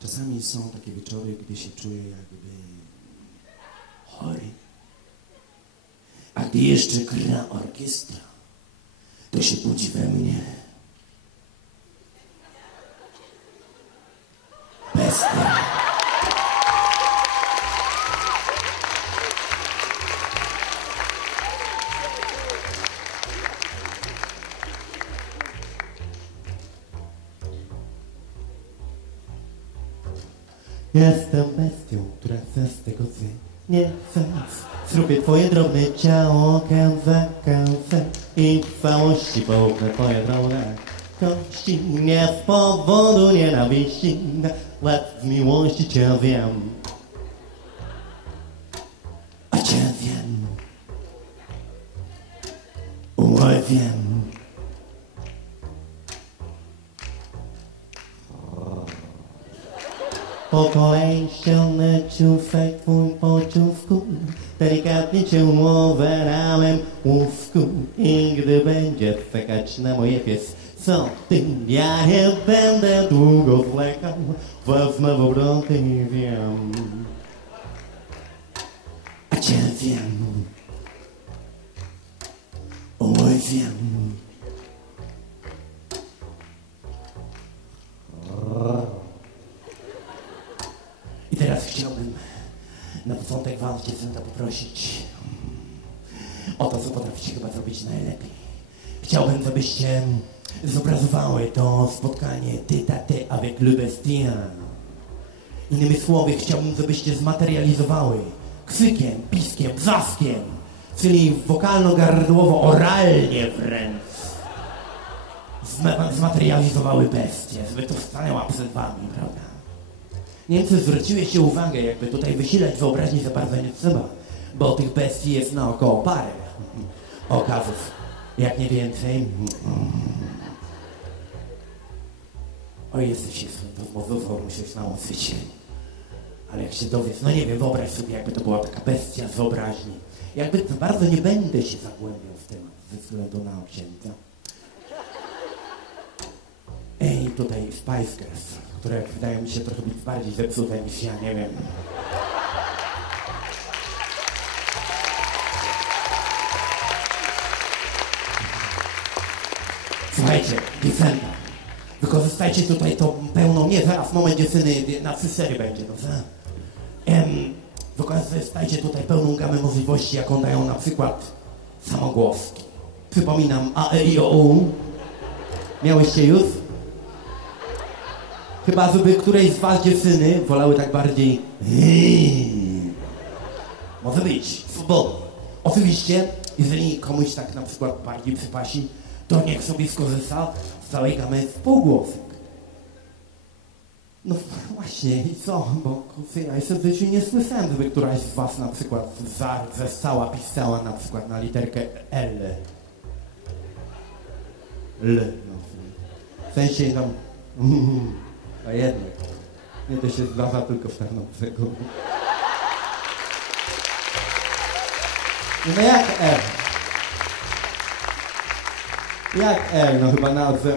Czasami są takie wieczory, gdy się czuję jakby chory. A gdy jeszcze gra orkiestra, to się budzi we mnie bestia. Jestem bestią, która chce z tego zły. Nie chcę. Zrobię twoje drobne ciało kęsę, kęsę i w całości połknę twoje drobne kości. Nie z powodu nienawiści, lecz z miłości cię wiem. A cię wiem. Oj, wiem. Po kolei ściągnę ciufek twój pociówku Delikatnie cię łowę łusku I gdy będzie czekać na moje pies Co ty, ja nie będę długo zwlekał Wezmę w obroty i A cię wiem. Oj, wiem. Na początek was, dziewczęta, poprosić o to, co potraficie chyba zrobić najlepiej. Chciałbym, żebyście zobrazowały to spotkanie ty a ty avec le bestien. Innymi słowy, chciałbym, żebyście zmaterializowały krzykiem, piskiem, wrzaskiem, czyli wokalno-gardłowo, oralnie wręcz zma- zmaterializowały bestię, żeby to stanęła przed wami, prawda? Niemcy zwróciłeś uwagę, jakby tutaj wysilać wyobraźni za bardzo nie trzeba, bo tych bestii jest naokoło parę okazów, jak nie więcej. Oj, jesteś jest to rozmowy musisz na świecie. Ale jak się dowiesz, no nie wiem, wyobraź sobie, jakby to była taka bestia z wyobraźni. Jakby to bardzo nie będę się zagłębiał w temat ze względu na księdza. Ej, tutaj Spice Girls, które wydają mi się trochę być bardziej zepsute niż ja, nie wiem. Słuchajcie, dziewczęta, wykorzystajcie tutaj to pełną, nie zaraz, moment dziewczyny, na trzy sery będzie, dobrze? Em, wykorzystajcie tutaj pełną gamę możliwości, jaką dają na przykład samogłoski. Przypominam, A, E, I, O, U. Miałyście już? Chyba, żeby którejś z was dziewczyny wolały tak bardziej może być, swobodnie. Oczywiście, jeżeli komuś tak na przykład bardziej przypasi, to niech sobie skorzysta z całej gamy półgłosek. No właśnie, i co? Bo kurczę, ja jeszcze w życiu nie słyszałem, żeby któraś z was na przykład zestała, pisała na przykład na literkę L. L. No. W sensie tam... A jednak. Nie, to się zdarza tylko w Tarnowego. No jak L? Jak L? No chyba na odwrót.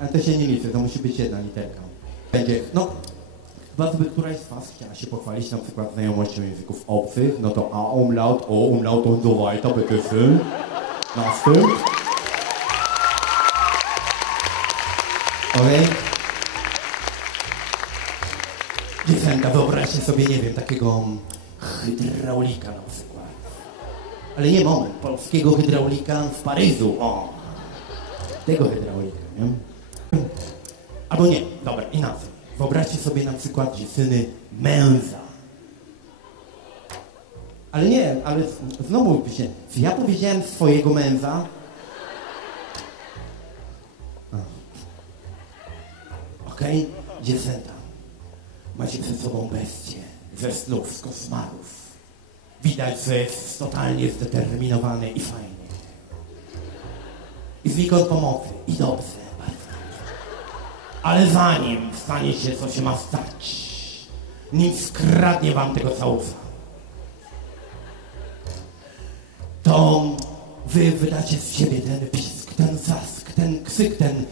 Ale to się nie liczy, to musi być jedna literka. Będzie, no, chyba gdyby któraś z was chciała się pochwalić na przykład znajomością języków obcych, no to A umlaut, O umlaut und so weiter, bitte schön. Następ. Dziewczęta, wyobraźcie sobie, nie wiem, takiego hydraulika na przykład. Ale nie moment, polskiego hydraulika w Paryżu, o. Tego hydraulika, nie? Albo nie, dobra, inaczej. Wyobraźcie sobie na przykład dziewczyny męża. Ale nie, ale znowu czy ja powiedziałem swojego męża? Okej, dziewczęta. Macie przed sobą bestię ze snów, z koszmarów. Widać, że jest totalnie zdeterminowany i fajny. I znikąd pomocy. I dobrze, bardzo. Ale zanim stanie się, co się ma stać, nim skradnie wam tego całusa, to wy wydacie z siebie ten pisk, ten zask, ten krzyk, ten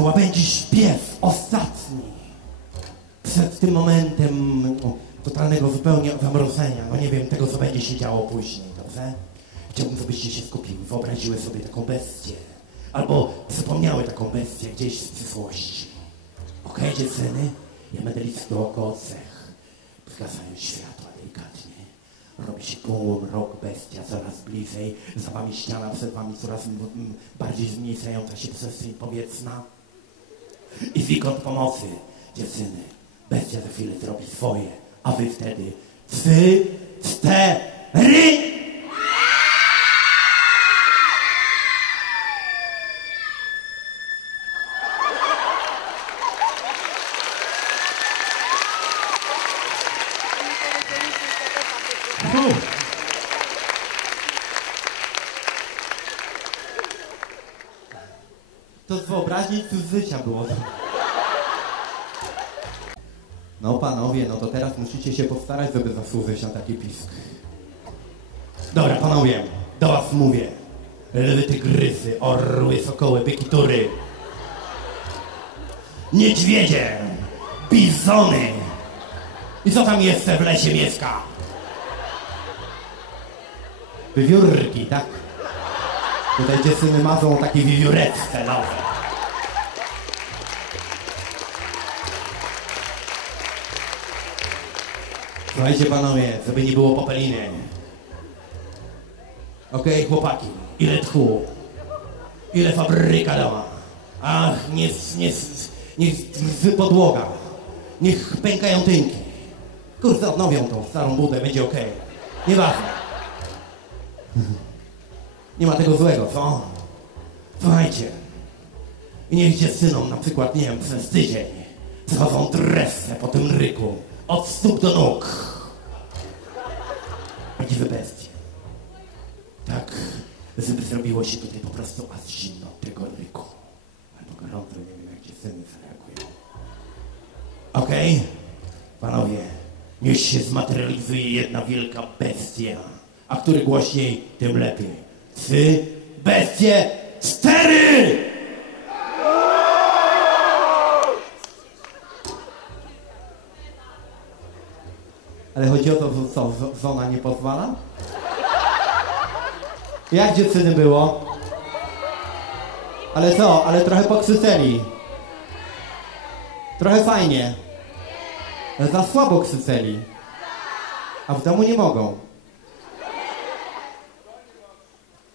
łabędzi śpiew, ostatni. Przed tym momentem totalnego zupełnie zamrożenia, no nie wiem, tego co będzie się działo później, dobrze? Chciałbym, żebyście się skupili, wyobraziły sobie taką bestię. Albo przypomniały taką bestię gdzieś z przyszłości. Okej, dziewczyny? Ja będę liczył dookoła cech. Zgasają światła delikatnie. Robi się gołą, rok, bestia coraz bliżej. Za wami ściana, przed wami coraz bardziej zmniejszająca się przestrzeń powietrzna. I zikot pomocy, dziewczyny. Bestia za chwilę zrobi swoje, a wy wtedy trzy, cztery! To z wyobraźni czy z życia było. No panowie, no to teraz musicie się postarać, żeby zasłużyć na taki pisk. Dobra, panowie, do was mówię. Lwy, tygrysy, orły, sokoły, byki, tury. Niedźwiedzie, bizony. I co tam jeszcze w lesie mieszka? Wywiórki, tak? Tutaj dziewczyny marzą o takiej wiewióreczce nowej. Słuchajcie panowie, żeby nie było popeliny. Okej, chłopaki, ile tchu? Ile fabryka dała? Ach, niech, niech, niech z podłoga. Niech pękają tynki. Kurde, odnowią tą starą budę, będzie okej. Nieważne. Nie ma tego złego, co? Słuchajcie. I niech dziewczynom na przykład, nie wiem, przez tydzień schodzą dreszcze po tym ryku. Od stóp do nóg. Prawdziwe bestie. Tak, żeby zrobiło się tutaj po prostu aż zimno tego ryku. Albo gorąco, nie wiem jak dziewczyny zareagują. Okej? Panowie, niech się zmaterializuje jedna wielka bestia. A który głośniej, tym lepiej. Trzy, bestie, cztery! Ale chodzi o to, że co, żo- żona nie pozwala? Jak dziewczyny było? Ale co, ale trochę pokrzyczeli. Trochę fajnie. Za słabo krzyczeli. A w domu nie mogą.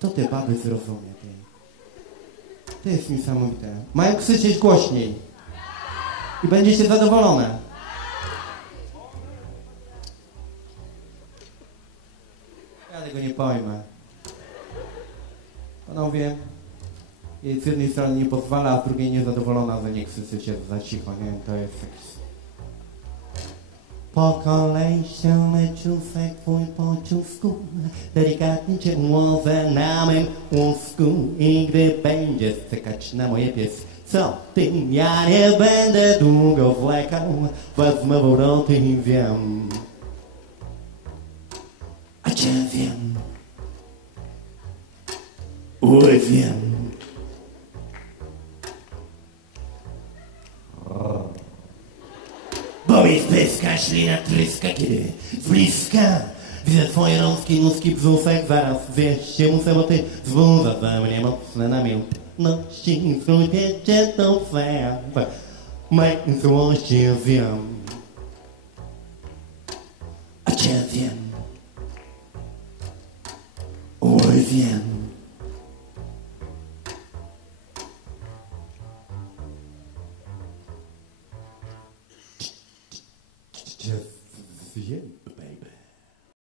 To te baby zrozumie, ty. To jest niesamowite. Mają krzyczeć głośniej. I będziecie zadowolone. Ja tego nie pojmę. Panowie, z jednej strony nie pozwala, a z drugiej niezadowolona, że nie krzyczycie za cicho, nie? To jest jakiś... Po kolei się leciusek twój pociusku Delikatnie cię ułożę na mym łóżku I gdy będziesz czekać na moje pies Co ty, ja nie będę długo wlekał Wezmę powroty i wiem A cię wiem. Oj, wiem. Ślina tryska, kiedy z bliska widzę twoje rączki, nóżki, brzuszek, zaraz zjeść się muszę, bo ty wzbudza we mnie mocne namiętności, swój piecie to fair, mej złości wiem. A cię wiem. Oj, wiem.